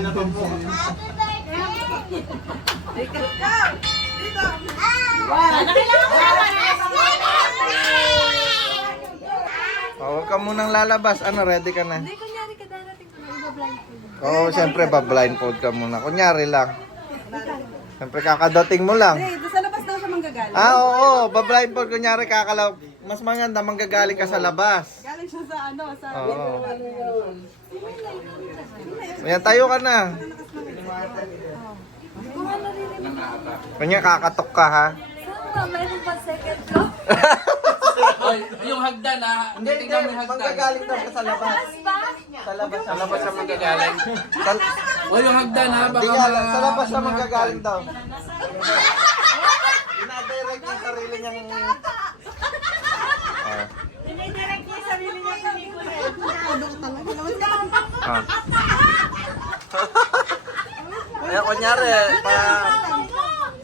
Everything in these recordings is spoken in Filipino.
naman po. Dito. Huwag ka munang lalabas. Ano, ready ka na? Hindi, kunyari ka darating ko na iba-blindfold. Oo, siyempre, ba-blindfold ka muna. Kunyari lang. Siyempre, kakadating mo lang. Hindi, doon sa labas daw siya manggagaling. Oo, ba-blindfold. Kunyari, mas maganda, manggagaling ka sa labas. Galing siya sa ano, sa... Oo. Ayan, tayo ka na. Kung ano rin Kunyari, kakatok ka, ha? Saan ba? Meron pa second floor? Oy, yung hagdan ha. Hindi tingnan mo yung hagdan. Manggagaling daw ka sa labas. Sa labas. Sa labas siya magagaling. Oy, yung hagdan ha. Baka Sa labas siya manggagaling daw. Dinadirect yung sarili niyang... Dinidirect niya yung sarili niya sa pelikula. Ayan, kunyari,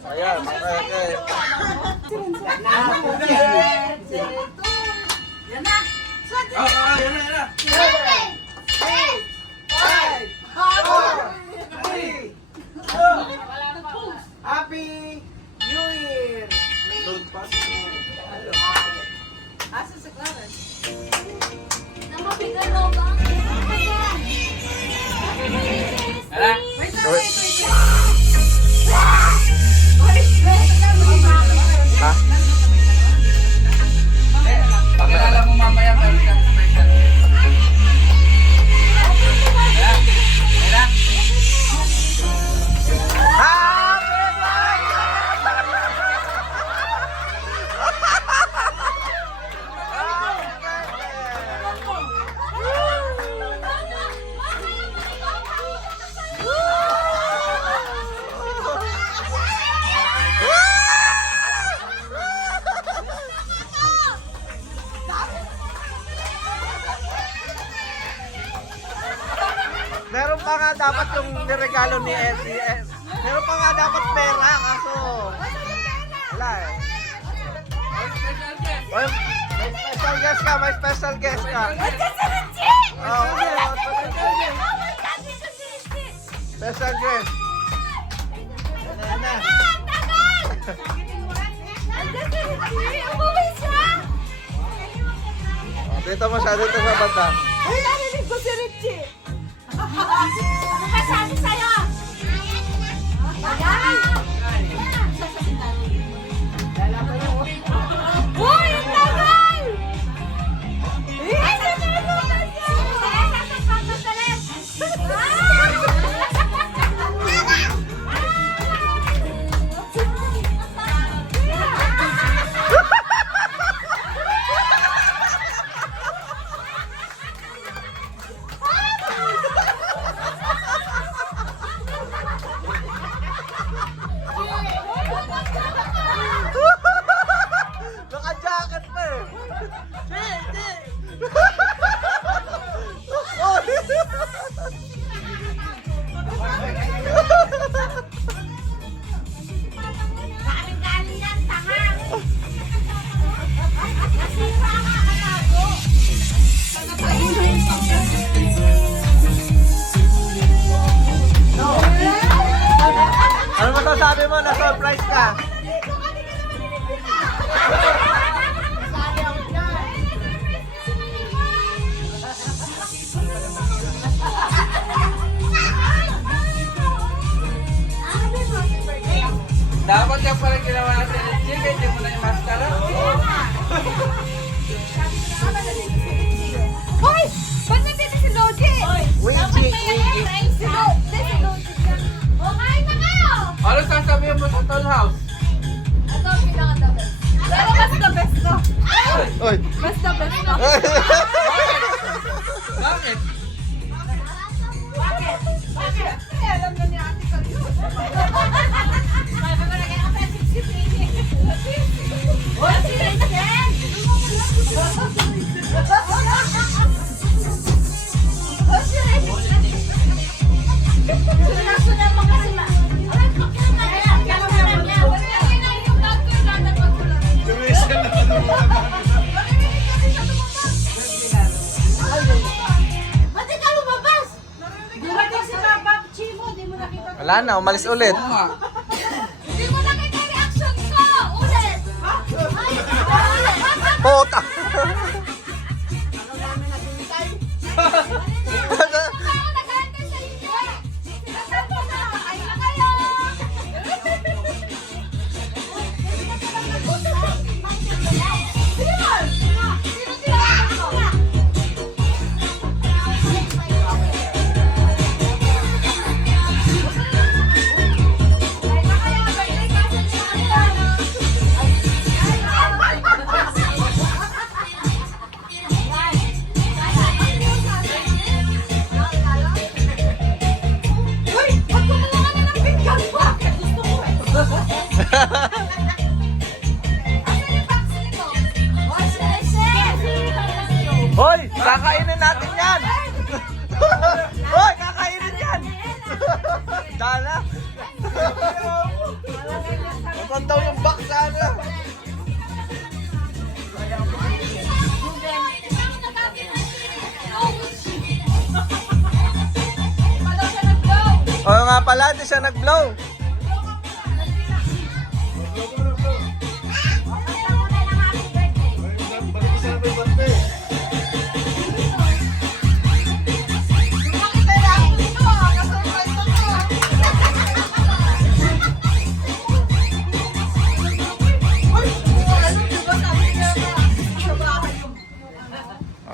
Ayan, okay. Yan na. Happy New Year! Asa sa Clarence? Namabigan mo ba? Hala. Ha? Pakilala mo mamaya meron kang special. Hala. Meron pa nga dapat yung niregalo ni Essie. Meron pa nga dapat pera, kaso... Wala eh. Oy, may special guest ka, may special guest ka. Oo, special guest. Ano? Dito mo siya, dito sa banda. Ay, narinig ko si Richie! Ano ba sabi sa'yo? Uy, ang tagal! Naka-jacket pa eh. Galing-galing yan, tanga! Nasira ka, katago! Ano masasabi mo? Na-surprise ka? Dapat yung pala ginawa natin ng chicken, hindi mo na yung mascara. Hoy! Ba't nandito si Logie? Wingy, Si Logie yan. O, kain na kayo! Ano sasabihin mo sa toll house? Ito ang pinaka-the best. Pero mas the best ko. Oy. Mas the best ko. Bakit? Bakit? Alam na ni Ate Kayo. Hoy, si Rachel! Sunod-sunod mo kasi ma. Ay, kaya niya. Kaya na yung doctor na nagpagkulang. Ba't ikaw lumabas? Dumating si Papa Chief. Wala na, umalis ulit. Oo nga. Hindi mo nakita yung reaction ko! Ulit! Ulit! Puta! Ako nag-enter sa inyo! Sinasabi ko na, ay na kayo! Sino tinawagan ko? Ay na kayo, birthday present sa kanila. Uy! Wag mo kailangan na ng pinggan ko! Gusto ko eh! Asan yung vaccine ko? Wash and share! Hoy! Kakainin natin yan! Hoy! Kakainin yan! Sana! Asan daw yung box sana? Oo nga pala, di siya nag-blow.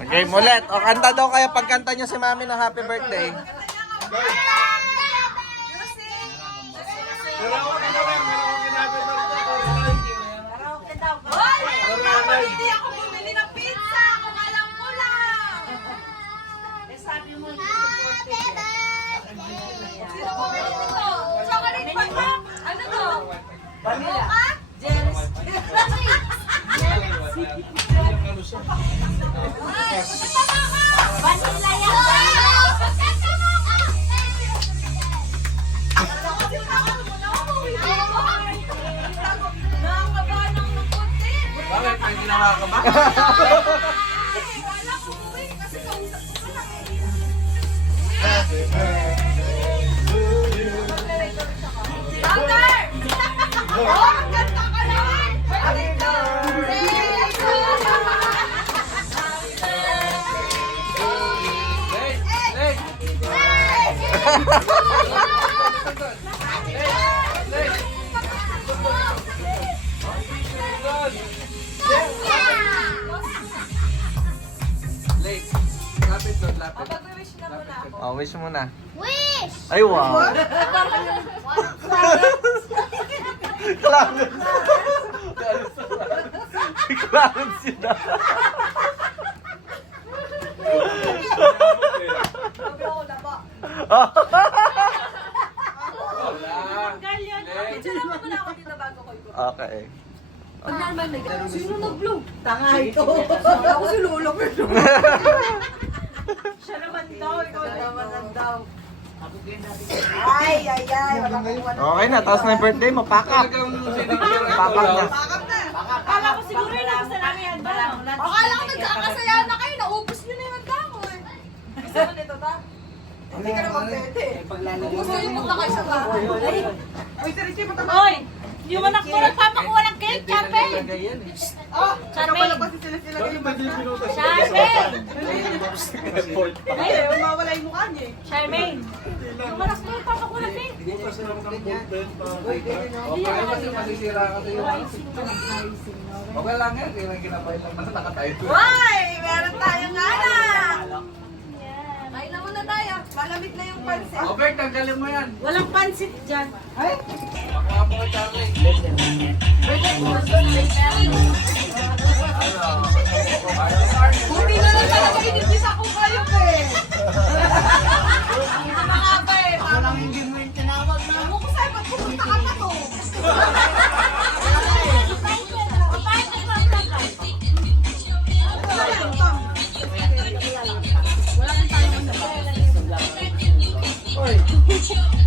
Okay, ulit. O, kanta daw kayo pagkanta niyo si Mami ng happy birthday. Hindi ako bumili ng pizza kung alam mo lang. Eh sabi mo, Sino bumili nito? Chocolate pa ba? Ano to? Vanilla. Mocha? Ay, vanilla yan. Nakakabahan ako ng konti. Bakit? May ginawa ka ba? Wala ko uwi kasi kausap ko pa lang Louder! Oh, ang ganda ka naman! Leg! Leg! Leg! Lapit doon, lapit. mag-wish na muna ako. Oh, wish mo na. Wish! Ay, wow. Clarence. Clarence yun na. Sabi ako na ba? Wala. Leg! Medyo naman muna ako dito bago ko ito. Okay. Pag naman sino nag-blow? Tanga ito. Ako si Lolo ko. Siya naman daw, ikaw naman daw. Ay, ay, ay. Wala ko wala. Okay na, tapos na yung birthday mo. Pack up. Talagang sinigil ang Pack up na. Bakit na? Akala ko siguro yung gusto namin yan ba? Akala ko nagkakasaya na kayo. Naubos nyo na yung handa mo eh. Gusto mo nito ba? Hindi ka naman pwede. Gusto nyo punta kayo sa bahay. Uy, si Richie, punta ba? Hoy! Yung anak ko nagpapakuha ng cake, Charmaine! Oh, Charmaine! kasi sila yung basta. Charmaine! Ay, mawala yung mukha niya eh. Charmaine! Yung anak ko nagpapakuha ng cake! Okay, kasi masisira kasi yung okay lang yan, kaya lang ginapay lang na nakatayo. Why? Meron tayong anak! Kain na muna tayo. Malamig na yung pansit. Obert, tanggalin mo yan. Walang pansit dyan. Makuha mo ko, Charlie. Buti na lang talaga inibis ako kayo eh. Hindi na nga ba eh. Parang hindi mo yung tinawag na. Ako sa'yo, ba't pumunta ka pa to?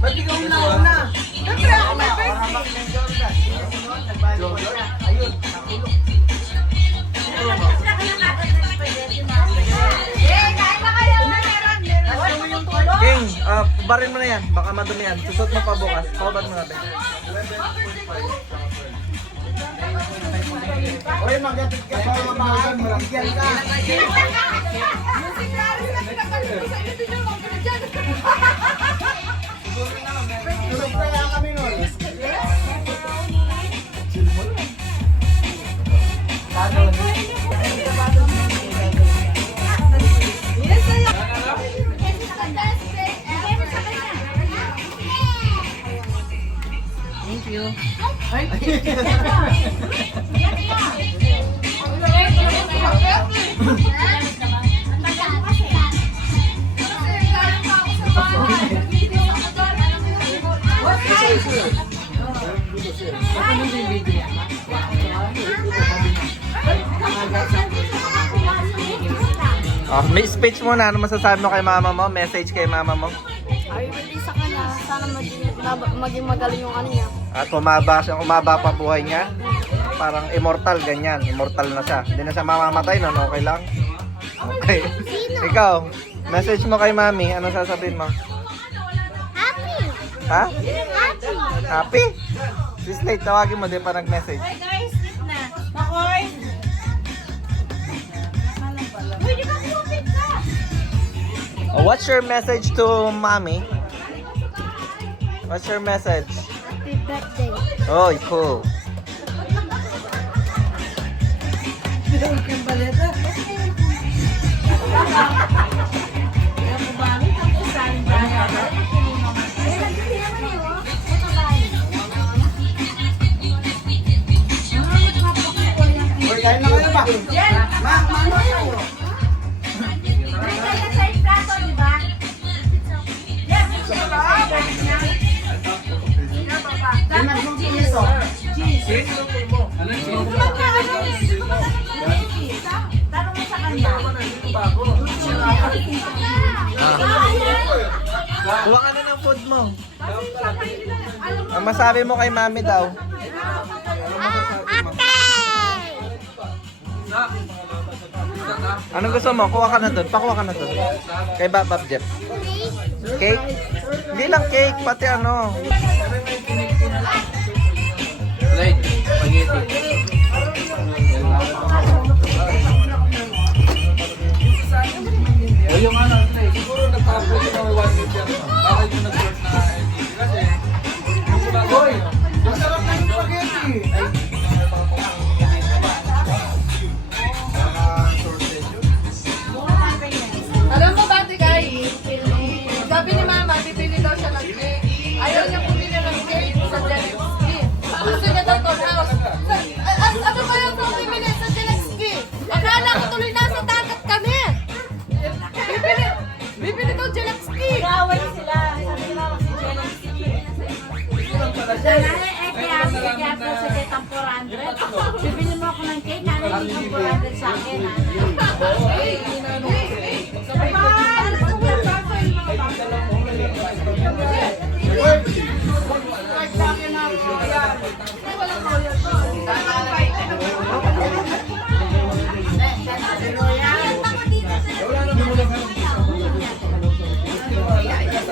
Ba't ikaw una? Siyempre ako may birthday. Eh, kain na kayo! King! barin mo na yan. Baka madumi yan. Susot mo pa bukas. Paubad mo natin. Uy, magatid ka sa mga bahay, bigyan ka. Music Claris na pinakalit ko sa inyo. Tignan mo, ako na dyan. Tulog kaya kami nun. Yes, sa'yo. Thank you. May speech muna. Ano masasabi mo kay mama mo? Message kay mama mo? Ay, hindi sa kanya. Sana maging magaling yung ano niya. At umaba pa buhay niya. Parang immortal, ganyan. Immortal na siya. Hindi na siya mamamatay nun. Okay lang? Okay. Ikaw, message mo kay mami. Ano sasabihin mo? Happy! Ha? Happy! Happy? Si Slate, tawagin mo din pa nag-message. Hey guys, sit na. Makoy! Uy, di ba kumapit ka? What's your message to mommy? What's your message? Happy birthday! Oh, cool. Uy, kain na kayo ba? Yung nagsusulis oh. Ano siya? Tanong mo sa kanya. Kuha ka na ng food mo. Ang masabi mo kay mami daw. Anong gusto mo? Kuha ka na doon. Pakuha ka na doon. Kay Babab Jeff. Cake? Hindi lang cake, pati ano. Like, spaghetti. O yung ano, like, siguro nagpa-upload yung mga 1 minute yan. Bakit yung nag-short na LTV? Kasi, yung bago Uy, masarap na yung spaghetti. Alam mo ba, Tigay? Sabi ni Mama, bibili daw siya ng cake. Ayaw niya bumili ng cake sa Jelensky. Gusto niya daw townhouse. Ano ba yung bumili sa Jelensky? Akala ko tuloy nasa dagat kami. Bibili daw Jelensky. Nag-away sila. Sabi nila ako si Jelensky. Kaya ako sa Jetang 400. Bibili mo ako ng cake, nanay ng 400 sa akin.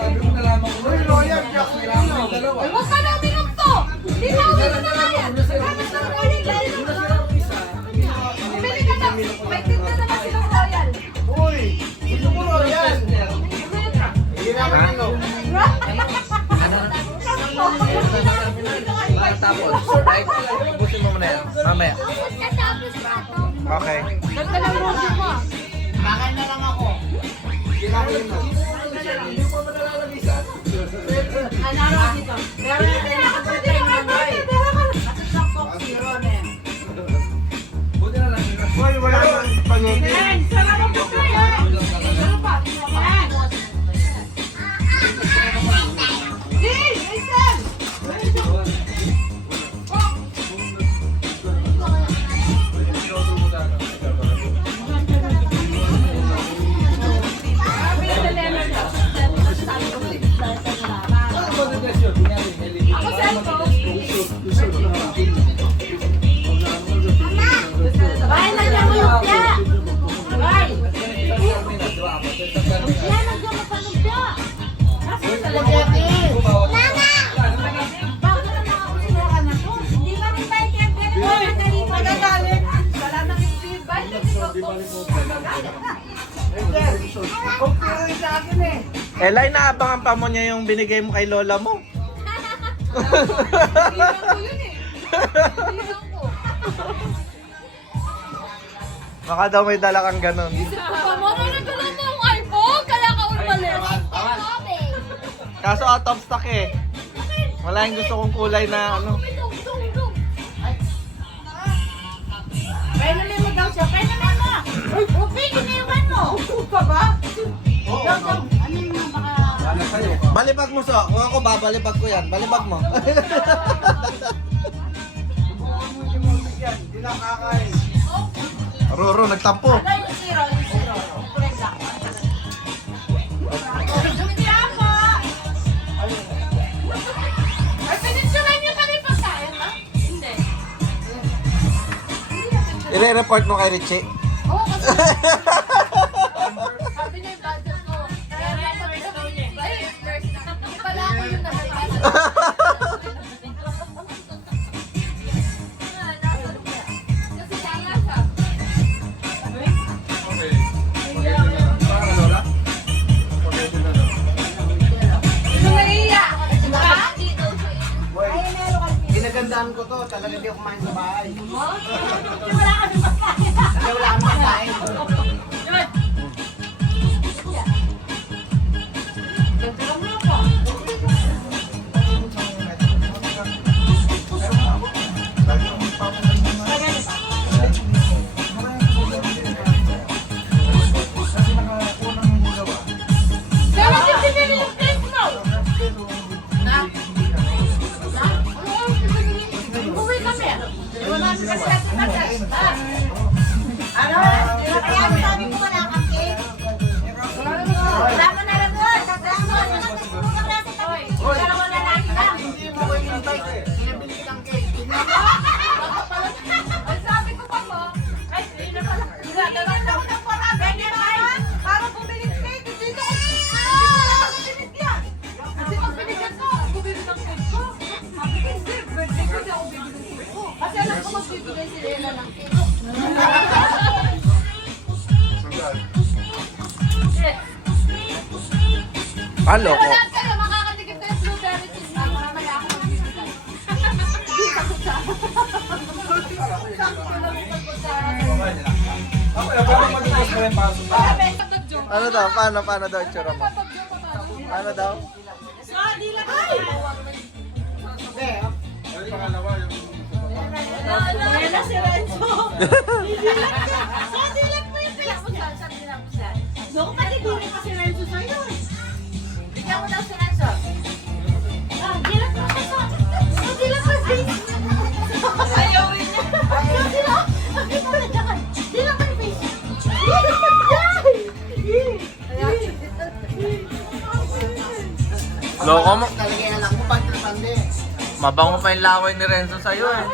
sabi mo na lamang ko. Uy, lawyer, Jack. Ay, huwag ka namin to. Tinawin mo na nga yan. Bakit na royal dahil na bumili ka na. May tinta naman silang royal. Uy, gusto mo lawyer. Hindi naman ano. Tapos, ay, ubusin mo muna yan. Mamaya. Okay. Ganda ng rosy mo. Kakain na lang ako. Hindi namin yun. Hindi mo pa nalalagay sa ano. Ano raw dito? Pero hindi nakapatay mo na boy. Kasi sa Coke Zero na yan. Buti na lang. Uy, wala nang spaghetti. Yan, sarap ang buka yan. Ano pa? Yan. Hey, Hazel! Ano ba yung desyo? Kunyari, may limit. Elay, naabangan pa mo niya yung binigay mo kay lola mo. Bilang ko yun eh. Bilang ko. Baka daw may dala kang ganun. Pamano na ko lang mo ang iPhone, kaya ka umalis. Kaso out of stock eh. Wala yung gusto kong kulay na ano. Kaya namin mo daw siya. Kaya namin mo. Upi, giniwan mo. Pa ba? Ano yung baka... Ano sa'yo? Balibag mo, so. Kung ako ba, balibag ko yan. Balibag mo. Hindi na kakain. Roro, nagtampo. Ano yung zero? Yung zero. Kulay black. Ay, pininsulan niyo kami pagkain, ha? Hindi. I-report mo kay Richie. Oo, kasi sabi niya yung budget ko. Kaya dapat sabi niya, ay, first, hindi pala ako yung nagkakasal. Kasi kaya siya. Okay. Okay na lang. Parang lola? Okay na lang. Sino naiiya? Ha? Boy, ginagandaan ko to. Talaga hindi ako kumain sa bahay. Wala ka ng pagkain. Kasi wala kang pagkain. Pero hindi pinili yung plate mo. Uwi kami. Wala kami kasi natin. Ano? Kaya sabi ko wala kang cake. Wala ka na lang doon. Tatayang mo. Tutulungan natin kami. Dalawa na lang lang. Hindi mo ko in-invite eh. Pinabili kitang cake. Ang sabi ko pa mo, ay, hindi na pala. Bigyan daw ng parang. Ganyan ba? Para bumili ng cake, hindi na. Hindi pag binigyan ko, bumili ng cake ko. Sabi ko, hindi, birthday ko, hindi ako bibili ng cake ko. Kasi alam ko magbibigay si Ella ng cake. Palo ko. Lahat kayo, makakatigil kayo ng blueberry cheese. Mamaya ako magbibigay. Hindi ka kutsara. Sakto lang yung kutsara. Okay, pero mag-ubos mo rin pasok. Ano daw? Paano daw itsura mo? Ano daw? Ay, pangalawa yung... Ayan na si Renzo. Doon kasi dili pa si Renzo sa'yo. Bigyan mo daw si Renzo. Ah, dilat mo siya sa... Dilat mo siya. Ayaw rin niya. Dilat. Bakit mo na dyan? Dilat mo yung face. Loko mo. Talaga yung anak mo, pagkakande. Mabango pa yung laway ni Renzo sa'yo eh.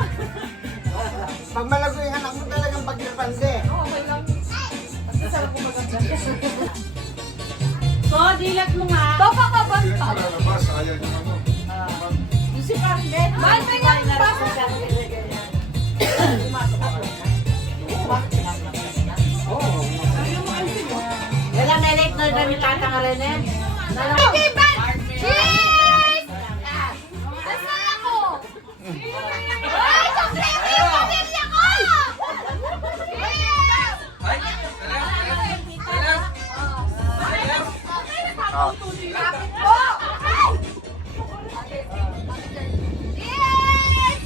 Pag malago yung anak mo, talagang pagkakande. So, dilat mo nga. Baka ka ba? Lalabas, ayaw niyo ano. Yung si Carlet. Bakit may nga pasok? Wala na late na rin tatang rin eh. Okay, Ben! Cheers! Nasaan ako? Ay, kompleto yung pamilya ko! Ah. Kapit po! Cheers!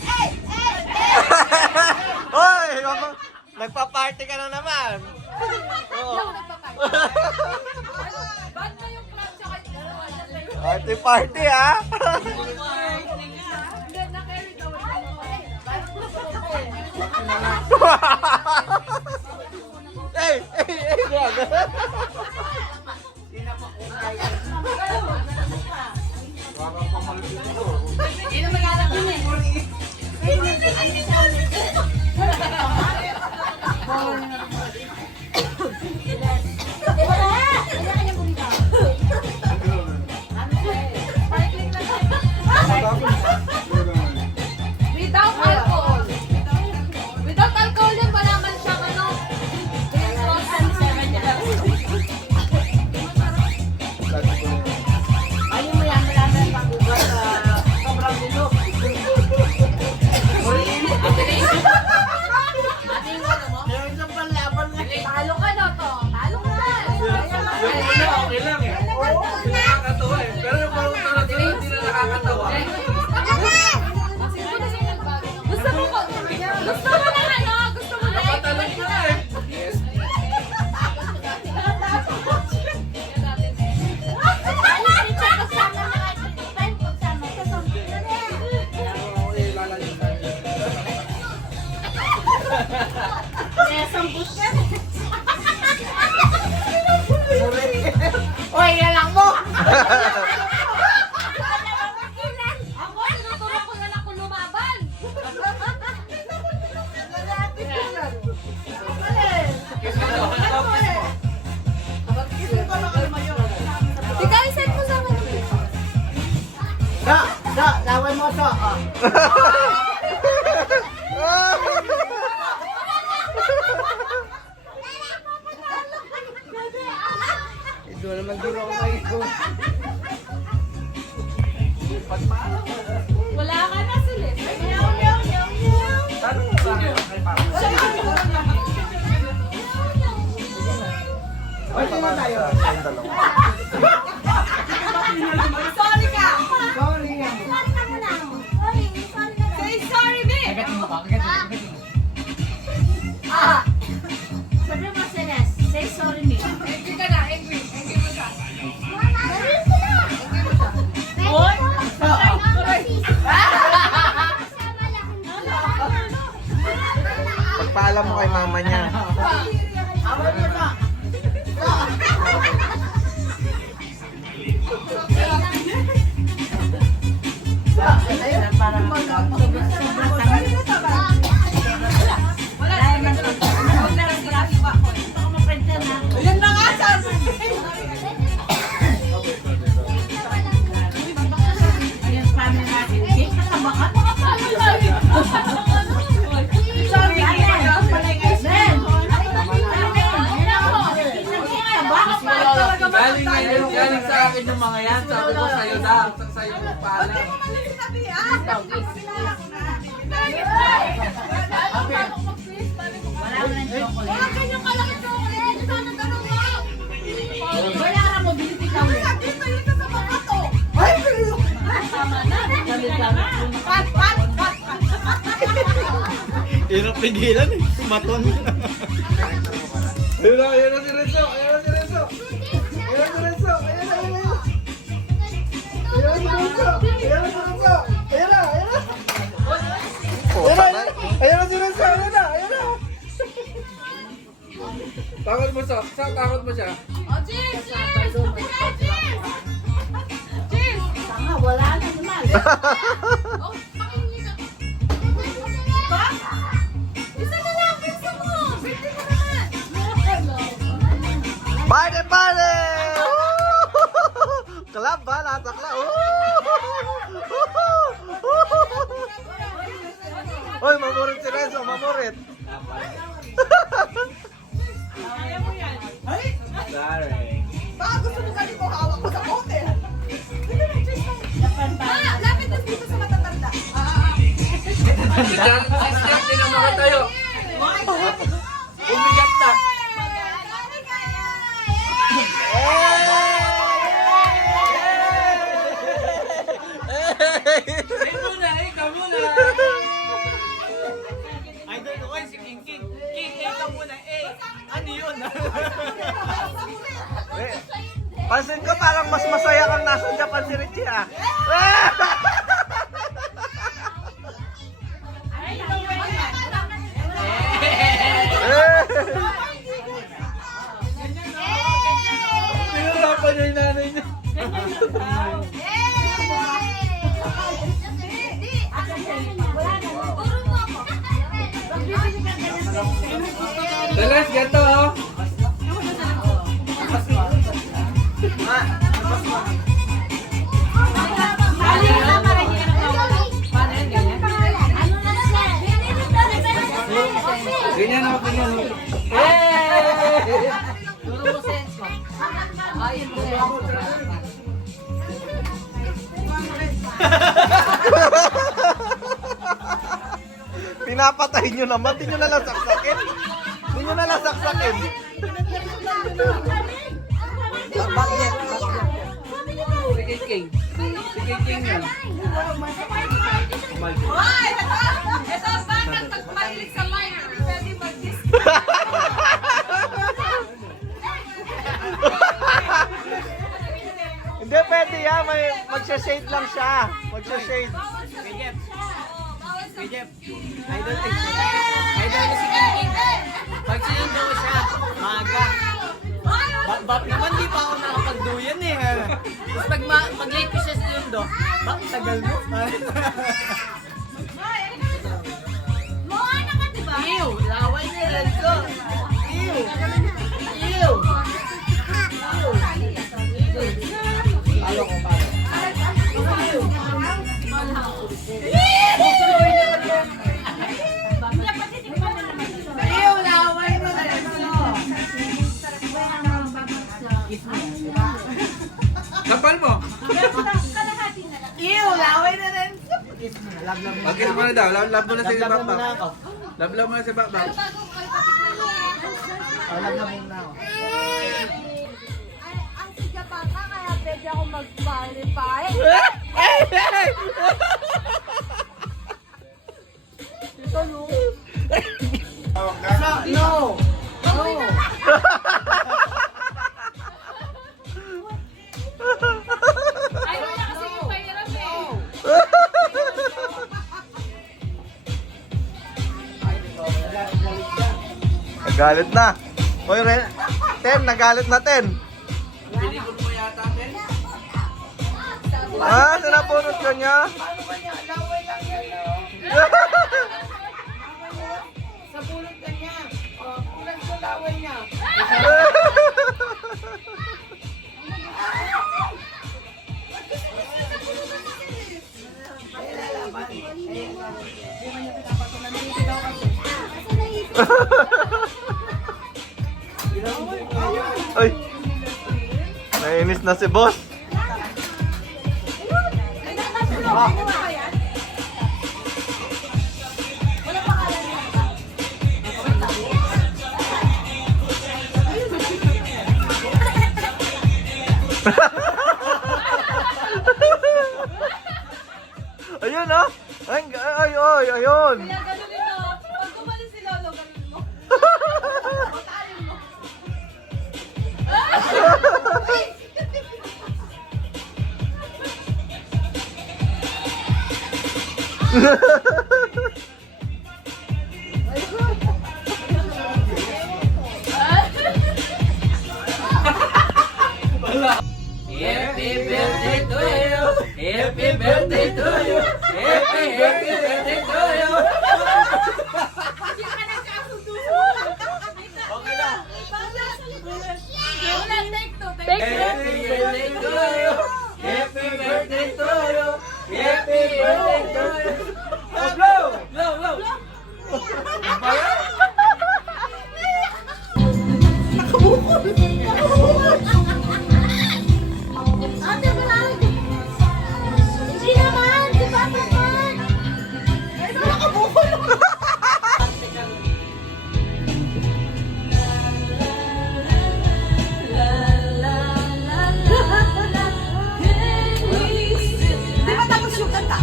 Hoy! Nagpa-party ka na naman. Oo. Ba't na yung club tsaka yung dalawa? Party party ha? Hindi, na-carry daw yung Hey! Grabe. Parang pamalit ito. Hindi na mag-alap yun eh. Without alcohol. Without alcohol yun, wala man siyang ano. Lagi ko basa. Ito naman din ako kayo. Wala ka na sila. Tanong mo sa akin kay Papa. Ay, tama tayo. Tayong dalawa. Sorry ka! Sorry nga. Say sorry, babe! Kagatin mo pa, kagatin mo. Ah! Sabi mo, Celeste, say sorry me. Angry ka na, angry. Angry mo siya. Oy! Pagpaalam mo kay mama niya. Awal mo na. Yan na nga, Sam! Ayan, paano natin? Cake na kabakan? Sorry, Galing sa akin yung mga yan. Sabi ko sa'yo daw. Sa'yo mo pala. Wala mo ng chocolate. Bayaran mo, biniti ka mo. Ay! Tama na, biniti ka naman. Hirap pigilan eh. Sumaton. Ayun na si Renzo. Ayun na si Renzo. Ayun na si Renzo. Ayun na, ayun na. Ayan na, ayan na. Ayan na, ayan na. Puta na. Ayun na si Renzo. Ayun na, ayun na. Takot mo siya. Saan takot mo siya? Oh, cheers! Cheers! Cheers! Tama, wala na naman. Oh, pakinig ka. Isa na lang, bisa mo. Birthday ka naman. Party, party! Club ba? Natakla. Hoy, mamurit si Renzo, mamurit. Sorry. Baka gusto mo galing ko hawak ko sa bote. Ma, lapit na dito sa matatanda. Sister, din ang mga tayo. Umiyak na. Ikaw muna, ikaw muna. Idol ko si King King. King, ikaw muna. Ano yun? Eh, pansin ko parang mas masaya kang nasa Japan si Richie ah. Pinulapan niya yung nanay niya. Dalas, ganito oh. Ganyan ako, ganyan ako. Pinapatay nyo naman, di nyo na lang saksakin. Di nyo na lang saksakin. Bakit? Si King King. Si King King yan. Hoy, ito bakit nagmahilig sa minor? Pwede mag-disc. Hindi pwede yan, may magsha-shade lang siya. Magsha-shade. Idol ko si King King. Pag sinundo ko siya, maga. Ba't naman di pa ako nakapagduyan eh. Tapos pag late ko siya sinundo, bakit tagal mo? Moana ka, diba? Ew! Laway niya, let's go! Ew! Ew! Ew! Alo ko pa. kiss mo na. Love mo. Mag-kiss mo na daw. Love mo na si Love mo Bakbak. na ako. Love mo na si Bakbak. Pero bago ko kayo patikman yun. Love mo na ako. Ang siya pa ka, kaya pwede ako mag-qualify. No! Ayaw niya kasi yung pahirap eh. Nagalit na. Hoy, Ten, nagalit na, Ten. Pinikon mo yata, Ken? Ah, sinapunot ka niya? Sa pulot ka niya. Kulang sa laway niya. Ay, nainis na si boss. Ayun ah. Ay, ayun. Kaya ganun ito. Pag gumaling si Lolo, ganun mo. Patayin mo. Happy birthday to you. Happy birthday to you. Happy birthday to you. Okay na. Wala, take two. Happy birthday to you. Happy birthday to you. Happy birthday to you. Oh, blow! Blow, blow! Ate, wala. Hindi naman, di ba naman? Ay, nakabukol. Di ba tapos yung kanta?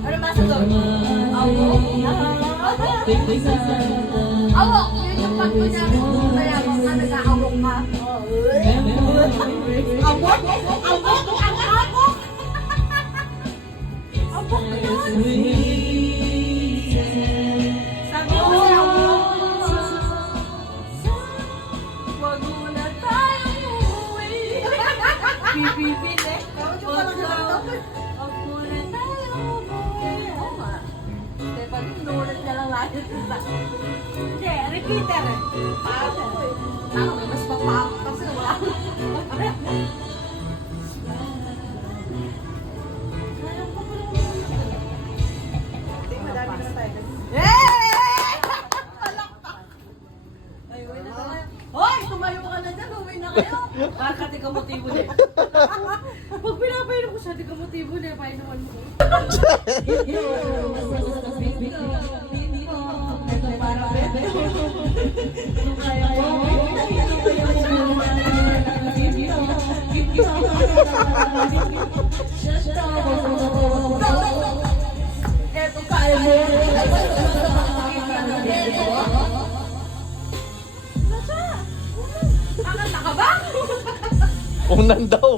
Ano ba sa doon? Awok, yun yung pag ko niya. Kaya mo ka nag-aawok ka. Awok? Awok? Awok? Awok na yun. Sabi ko sa wag muna tayong umuwi. Bibibili. Wag muna tayong umuwi. Oo nga. Stefan, inuulit ka lang lagi. Hindi, repeater eh. Ako may mas mapakot kasi wala. Hoy, tumayo ka na dyan, uwi na kayo. Bakit ikaw motibo din? Pag pinapainom ko siya, di ka motibo na, painuman mo. Eto kaya mo. Akala ka ba? Unan daw.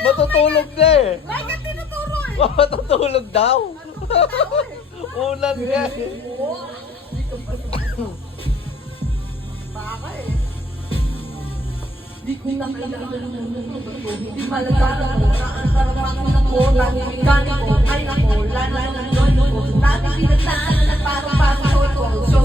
Matutulog na eh. Bakit tinuturo eh? Matutulog daw. Unan nga eh. Baka eh. Di ko na hindi malagala ko na ang karapatan ko, lagi mekaniko, ay nako, lana ng lolo ko, lagi pinagtaan na parang toto, so,